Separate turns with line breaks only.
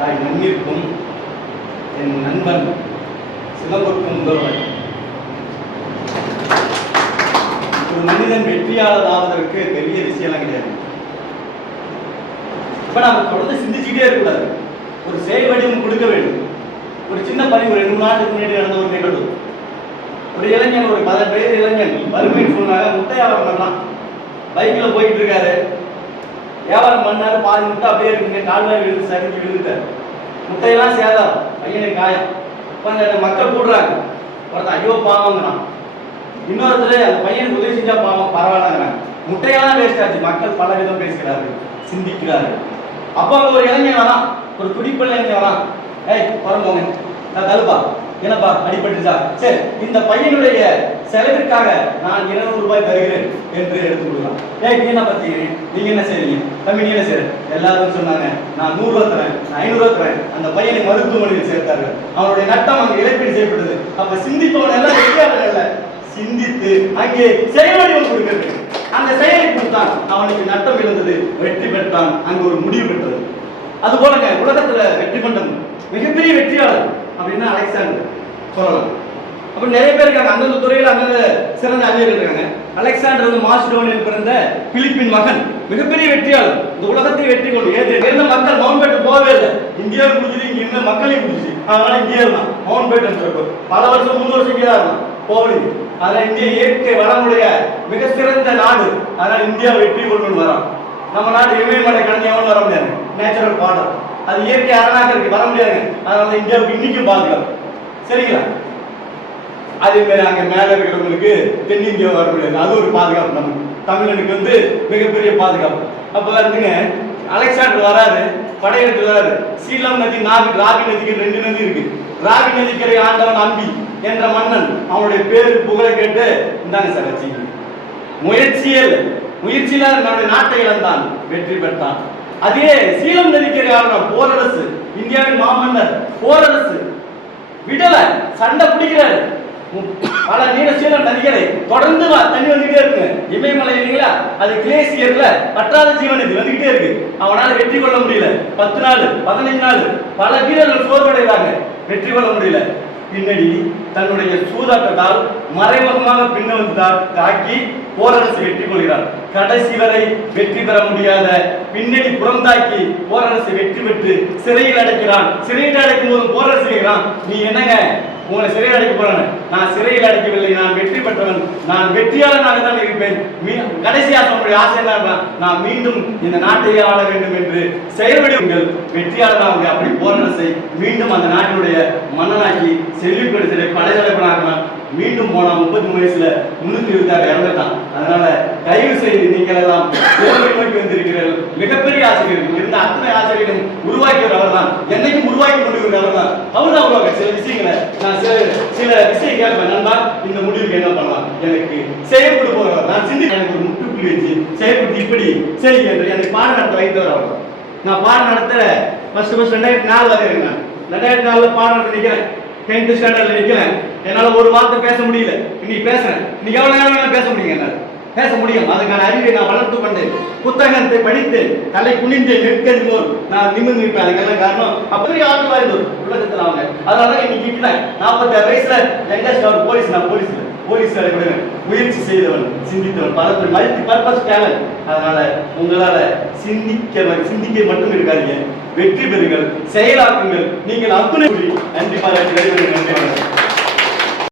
தாய் மண்ணிற்கும் என் நண்பன் சிலம்புக்கும் முதல்வன். ஒரு மனிதன் வெற்றியாளர் ஆவதற்கு பெரிய விஷயம்லாம் கிடையாது. இப்ப நாம தொடர்ந்து சிந்திச்சுக்கிட்டே இருக்கக்கூடாது. ஒரு செயல் வடிவம் கொடுக்க வேண்டும். ஒரு சின்ன பணி ஒரு ரெண்டு மூணு நாட்டுக்கு முன்னாடி நடந்த ஒரு நிகழ்வு. ஒரு இளைஞன் ஒரு பல பேர் இளைஞன் வறுமை சொன்னாங்க முட்டை வியாபாரம் பைக்கில் போயிட்டு இருக்காரு. வியாபாரம் பண்ணாரு பாதி முட்டை அப்படியே இருக்குங்க. கால்வாய் விழுது சரிஞ்சு விழுந்துட்டாரு முட்டையெல்லாம் சேதாரம். பையனுக்கு காயம். கொஞ்சம் மக்கள் கூடுறாங்க. ஒருத்தன் ஐயோ பாவங்கிறான் இன்னொருத்தர் அந்த பையனுக்கு உதவி செஞ்சா பாவம் பரவாயில்லங்கிறாங்க முட்டையெல்லாம் வேஸ்ட் ஆச்சு. மக்கள் பல விதம் பேசுகிறார்கள் சிந்திக்கிறார்கள். அப்போ அங்க ஒரு இளைஞன் வரான். ஒரு துடிப்புள்ள இளைஞன் வரான். ஏய் பரம்போங்க நான் தலுப்பா என்னப்பா அடிபட்டுச்சா சரி இந்த பையனுடைய செலவிற்காக நான் இருநூறு ரூபாய் தருகிறேன் என்று எடுத்து கொடுக்கலாம் ஏய் நீ என்ன பத்தி நீங்க என்ன செய்றீங்க? தம்பி நீ என்ன செய்ற? எல்லாரும் சொன்னாங்க நான் நூறு ரூபா தரேன் நான் ஐநூறு ரூபா தரேன். அந்த பையனை மருத்துவமனையில் சேர்த்தார்கள். அவனுடைய நட்டம் அங்கே இழப்பீடு செய்யப்பட்டது. அப்ப சிந்திப்பவன் எல்லாம் வெற்றியாளர் சிந்தித்து அங்கே செயல்வடிவம் கொடுக்கிறது அந்த செயலை கொடுத்தான். அவனுக்கு நட்டம் இருந்தது வெற்றி பெற்றான். அங்கு ஒரு முடிவு பெற்றது. அது போலங்க உலகத்துல வெற்றி கொண்டது மிகப்பெரிய வெற்றியாளர். அப்படின்னா அலெக்சாண்டர் சொல்லலாம் அப்ப நிறைய பேர் இருக்காங்க. அந்தந்த துறையில் அந்தந்த சிறந்த அறிஞர்கள் இருக்காங்க. அலெக்சாண்டர் வந்து மாசிடோனியில் பிறந்த பிலிப்பின் மகன். மிகப்பெரிய வெற்றியாளர். இந்த உலகத்தை வெற்றி கொண்டு ஏற்று இருந்த மக்கள் மவுண்ட்பேட்டு போகவே இல்லை. இந்தியாவில் முடிஞ்சது இங்கே இருந்த மக்களையும் முடிஞ்சு அதனால இங்கே இருந்தான் மவுண்ட் பேட் பல வருஷம் மூணு வருஷம் இங்கே தான் இருந்தான். போகலைங்க அதனால இந்திய இயற்கை வளமுடைய மிக சிறந்த நாடு. அதனால இந்தியா வெற்றி கொண்டு வரான். நம்ம நாடு இமயமலை கடந்து எவனும் வர முடியாது. நேச்சுரல் பார்டர் அது இயற்கை அரணாக இருக்கு வர முடியாது. அதனால இந்தியாவுக்கு இன்னைக்கும் பாதுகாப்பு சரிங்களா? அதே மாதிரி அங்க மேல இருக்கிறவங்களுக்கு தென்னிந்தியா வர முடியாது. அது ஒரு பாதுகாப்பு நமக்கு. தமிழனுக்கு வந்து மிகப்பெரிய பாதுகாப்பு. அப்ப வந்துங்க அலெக்சாண்டர் வராரு படையெடுத்து வராரு. சீலம் நதி நாவி ராவி நதிக்கு ரெண்டு நதி இருக்கு. ராவி நதிக்கரை ஆண்டவன் அம்பி என்ற மன்னன் அவனுடைய பேரு புகழை கேட்டு இந்தாங்க சார் வச்சுங்க முயற்சியில் முயற்சியில நம்முடைய நாட்டை இழந்தான். வெற்றி பெற்றான். அதே சீலம் நதிக்கு காரணம் போரரசு. இந்தியாவின் மாமன்னர் போரரசு. விடல சண்டை பிடிக்கிறாரு. பல நீள சீலம் நதிகளை தொடர்ந்து தண்ணி வந்துகிட்டே இருக்குங்க இமயமலை இல்லைங்களா அது கிளேசியர்ல பற்றாத ஜீவன் இது வந்துகிட்டே இருக்கு. அவனால வெற்றி கொள்ள முடியல. பத்து நாள் பதினைஞ்சு நாள் பல வீரர்கள் சோர்வடைகிறாங்க வெற்றி கொள்ள முடியல. பின்னடி தன்னுடைய சூதாட்டத்தால் மறைமுகமாக பின்ன வந்து தாக்கி போரரசு வெற்றி கொள்கிறார். கடைசி வரை வெற்றி பெற முடியாத பின்னணி புறந்தாக்கி போரரசு வெற்றி பெற்று சிறையில் அடைக்கிறான். சிறையில் அடைக்கும் போது போரரசு கேட்கிறான் நீ என்னங்க? உங்களை சிறையில் அடைக்க போறேன் நான் சிறையில் அடைக்கவில்லை. நான் வெற்றி பெற்றவன். நான் வெற்றியாளனாக தான் இருப்பேன். மீ- கடைசியாக நம்முடைய ஆசை என்ன நான் மீண்டும் இந்த நாட்டையே ஆள வேண்டும் என்று செயல்படுங்கள். வெற்றியாளராக அப்படி போரரசை மீண்டும் அந்த நாட்டினுடைய மன்னனாக்கி செல்விப்படுத்த படைத்தலைவனாக மீண்டும் போனா முப்பத்தி மூணு வயசுல முன்னூத்தி இருபத்தாறு இறந்துட்டான். அதனால தயவு செய்து நீங்கள் எல்லாம் தேர்வை நோக்கி வந்திருக்கிறீர்கள் மிகப்பெரிய ஆசிரியர்கள் இருந்த அத்தனை ஆசிரியர்களும் உருவாக்கியவர் அவர்தான் என்னைக்கும் உருவாக்கி முடிவுற அவர் தான் அவர் தான் உருவாக்க சில விஷயங்களை நான் சில சில விஷயம் கேட்பேன். நண்பா இந்த முடிவுக்கு என்ன பண்ணலாம்? எனக்கு செயல்படுபவர் நான் சிந்தி எனக்கு ஒரு முற்றுப்புள்ளி வச்சு செயல்படுத்தி இப்படி சரி என்று எனக்கு பாடம் நடத்த வைத்தவர் அவர். நான் பாடம் நடத்த ஃபர்ஸ்ட் ஃபர்ஸ்ட் ரெண்டாயிரத்தி நாலு வரை இருக்கேன் ரெண்டாயிரத்தி நாலுல பாடம் நடத்த நிற்கிறேன் டென்த் ஸ்டாண்டர்ட்ல நிற்கிறேன் என்னால ஒரு வார்த்தை பேச முடியல. இன்னைக்கு பேசுறேன். இன்னைக்கு எவ்வளவு நேரம் வேணாலும் பேச முடியுங்க என்னால பேச முடியும். அதுக்கான அறிவை நான் வளர்த்து கொண்டு புத்தகத்தை படித்து தலை குனிந்து நிற்கும் போல் நான் நிமிர்ந்து நிற்பேன். அதுக்கெல்லாம் காரணம் அப்படி ஆற்றலா இருந்தது உலகத்தில் அவங்க. அதனால இன்னைக்கு இருக்கிறேன் நாற்பத்தாறு வயசுல யங்கஸ்ட் அவர் போலீஸ் நான் போலீஸ். போலீஸ் வேலை கூட முயற்சி செய்தவன் சிந்தித்தவன். பலத்தில் மல்டி பர்பஸ் டேலண்ட் அதனால உங்களால சிந்திக்க சிந்திக்க மட்டும் இருக்காதீங்க. வெற்றி பெறுங்கள். செயலாக்குங்கள். நீங்கள் அத்துணை நன்றி பாராட்டி நன்றி. வணக்கம்.